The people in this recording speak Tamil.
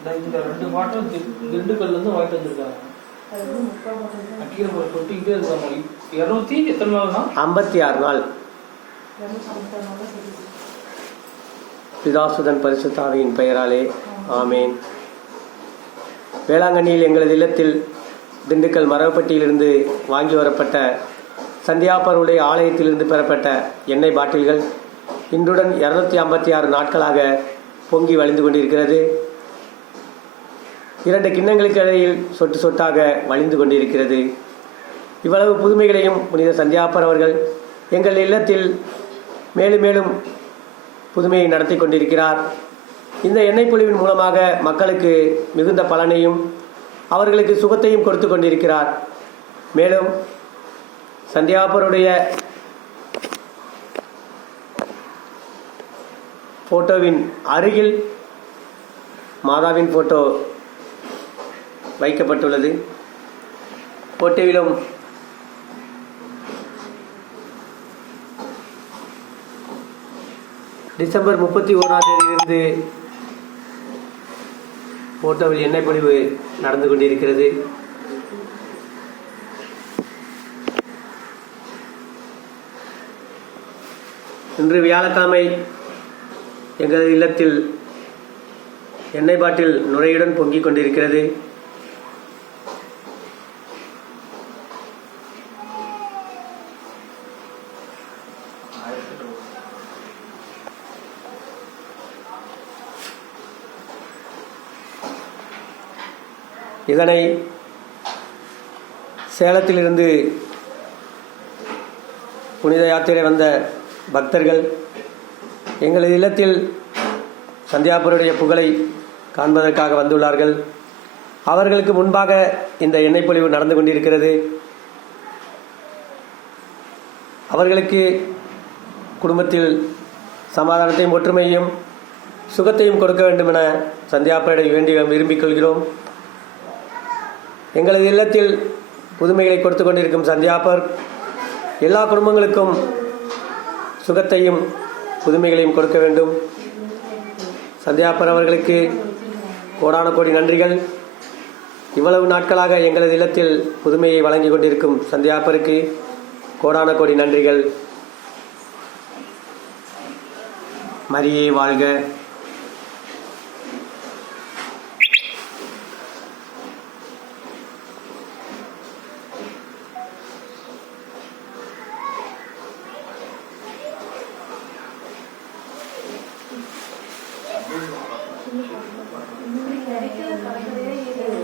இந்த 2 பாட்டில் திண்டுக்கல்லேருந்து வாங்கிட்டு வந்திருக்காங்க. கீழே கொட்டிக்கிட்டே இருக்காங்க. 200 எத்தனை நாள் தான்? 56 நாள். பிதாசுதன் பரிசுத்தாவியின் பெயராலே ஆமேன். வேளாங்கண்ணியில் எங்களது இல்லத்தில் திண்டுக்கல் மரவப்பட்டியிலிருந்து வாங்கி வரப்பட்ட சந்தியாப்பருடைய ஆலயத்திலிருந்து பெறப்பட்ட எண்ணெய் பாட்டில்கள் இன்றுடன் 256 நாட்களாக பொங்கி வழிந்து கொண்டிருக்கிறது. 2 கிண்ணங்களுக்கு இடையில் சொட்டு சொட்டாக வழிந்து கொண்டிருக்கிறது. இவ்வளவு புதுமைகளையும் புனித சந்தியாப்பர் அவர்கள் எங்கள் இல்லத்தில் மேலும் மேலும் புதுமையை நடத்தி கொண்டிருக்கிறார். இந்த எண்ணெய் பொழிவின் மூலமாக மக்களுக்கு மிகுந்த பலனையும் அவர்களுக்கு சுகத்தையும் கொடுத்து கொண்டிருக்கிறார். மேலும் சந்தியாப்பருடைய போட்டோவின் அருகில் மாதாவின் போட்டோ வைக்கப்பட்டுள்ளது. போட்டோவிலும் டிசம்பர் 31ஆம் தேதியிலிருந்து போட்டோவில் எண்ணெய் பொழிவு நடந்து கொண்டிருக்கிறது. இன்று வியாழக்கிழமை எங்களது இல்லத்தில் எண்ணெய் பாட்டில் நுரையுடன் பொங்கிக் கொண்டிருக்கிறது. இதனை சேலத்திலிருந்து புனித யாத்திரை வந்த பக்தர்கள் எங்களது இல்லத்தில் சந்தியாப்பருடைய புகழை காண்பதற்காக வந்துள்ளார்கள். அவர்களுக்கு முன்பாக இந்த எண்ணெய் பொழிவு நடந்து கொண்டிருக்கிறது. அவர்களுக்கு குடும்பத்தில் சமாதானத்தையும் ஒற்றுமையையும் சுகத்தையும் கொடுக்க வேண்டும் என சந்தியாப்பரிடம் வேண்டி விரும்பிக் கொள்கிறோம். எங்களது இல்லத்தில் புதுமைகளை கொடுத்து கொண்டிருக்கும் சந்தியாப்பர் எல்லா குடும்பங்களுக்கும் சுகத்தையும் புதுமைகளையும் கொடுக்க வேண்டும். சந்தியாப்பர் அவர்களுக்கு கோடான கோடி நன்றிகள். இவ்வளவு நாட்களாக எங்களது இல்லத்தில் புதுமையை வழங்கி கொண்டிருக்கும் சந்தியாப்பருக்கு கோடான கோடி நன்றிகள். மரியே வாழ்க.